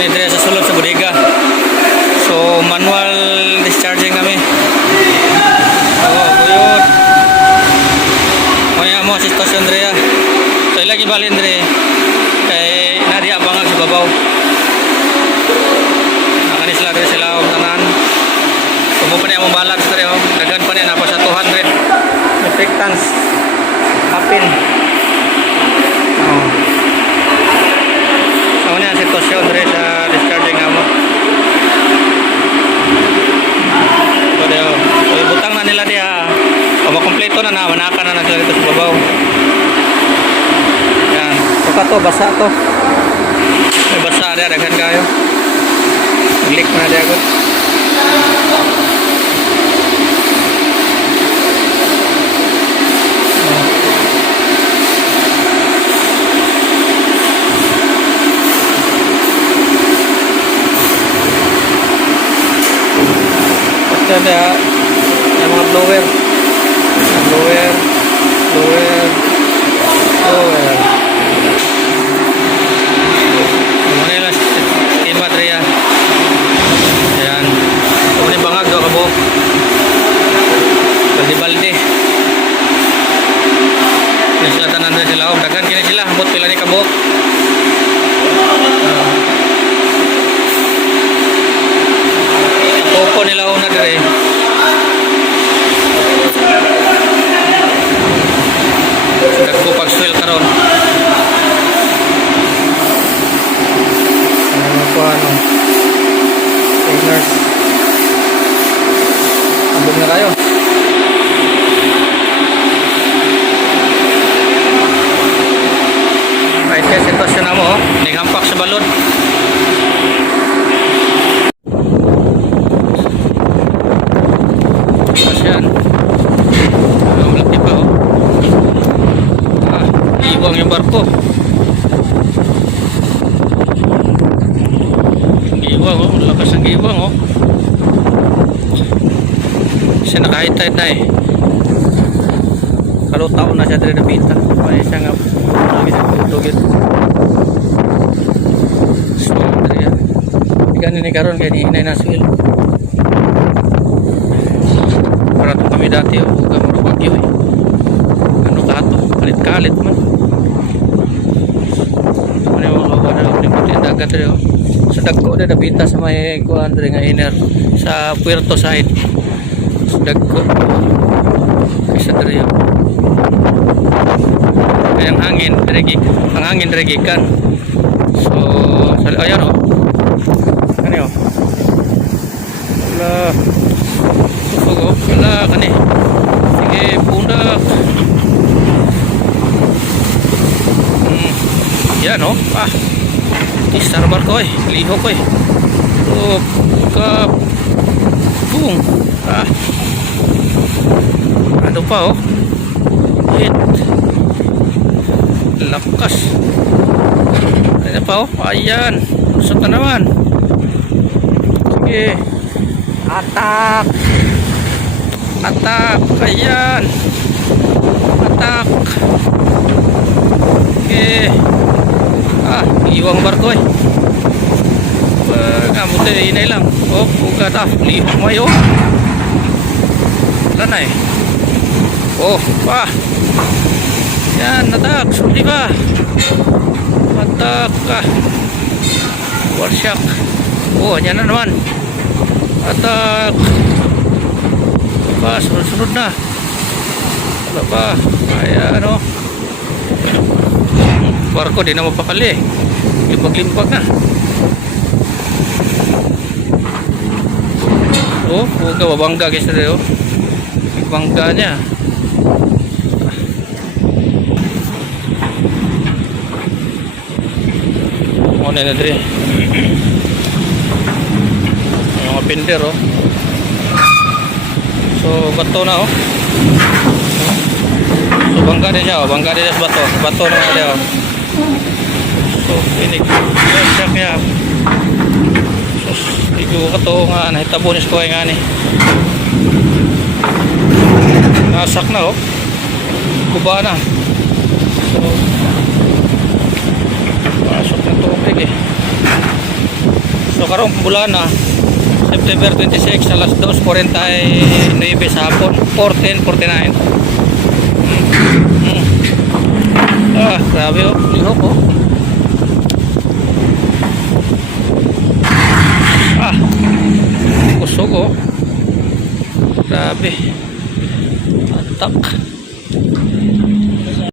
ni dire sa sulod sa bodega. So manual discharging kami. Buyot. Maya mo si stasyon dire. So ilagi balin dire. Kay nadiya bangag sa babaw. Nakani sila dire sila og tanan. Sumo pa niya mong balag dire oh. Dagan pa niya na pa sa 200 metric tons. Apin. Ano niya ang sitwasyon rin sa discharging nga mo. So ibutang na nila diya. O makompleto na na, manaka na sila dito sa babaw. Yan. Suka to, basa to. May basa diya, daghan kayo. Leak na diya ko. Ada yang mga blower blower mana lah skin material yan kemudian bangag dua kabok baldi ini sila tanan dari sila dagan kini sila hambut pila ni kabok Opo nila una dire. Dagko pag swell karon. Ano po ano? Trainers. Ambog na kayo. Right guys, sitwasyon na mo oh. Naghampak sa balon. Yan. Malaki pa oh. Iwang yung barko. Iwang oh, lakas ang iwang oh. Siya nakahit-hit na eh. Kalau taon na siya dali na bita. Kaya siya nga lugit. So, dali yan. Ganin ni karon kaya ni inay na swil. Para ito kami dati huwag ang marubagyo eh. Ano ka ito? Kalit-kalit man. Ano yung mga nalimputin dagat rin oh. Sa dagko na nabita sa may kuhan rin nga iner sa Puerto side. Sa dagko isa rin yun. Kaya ang hangin regikan. So ayan oh. Ano yun? Wala wala kani. Sige, pundak. Yan oh. Isar barko eh. Liho ko eh. Oh, boom. Ano pa oh. Hit. Lakas. Ano pa oh. Ayan. Usap na naman. Sige. Atak. Ayan. Atak. Okay. Iwang barko eh. Pagkamutin na inay lang. Oh, buka ta. Lihok mayo. Wala na eh. Oh, pa. Yan, atak. Sundi ba? Atak ka. Warsyak. Oh, yan na naman. Atak. Sunod na. Wala pa. Ayan o. Barko di na mapakali. Limpag-limpag na. Oh, huwag ka babangga guys na oh. Bangga niya. Ano na dre. Yung pinder oh. So bato na oh. So bangga din siya oh. Bangga din sa bato. Bato na nga siya oh. So pinig. Siya kaya. Sus. Igo ka to nga. Nahitabonis ko nga ni. Nasak na oh. Kuba na. So pasok na tubig eh. So karong bulan na September 26 alas 2:49 sa hapon 14:49. Grabe oh, lihok oh. Kusog oh. Grabe. Atak.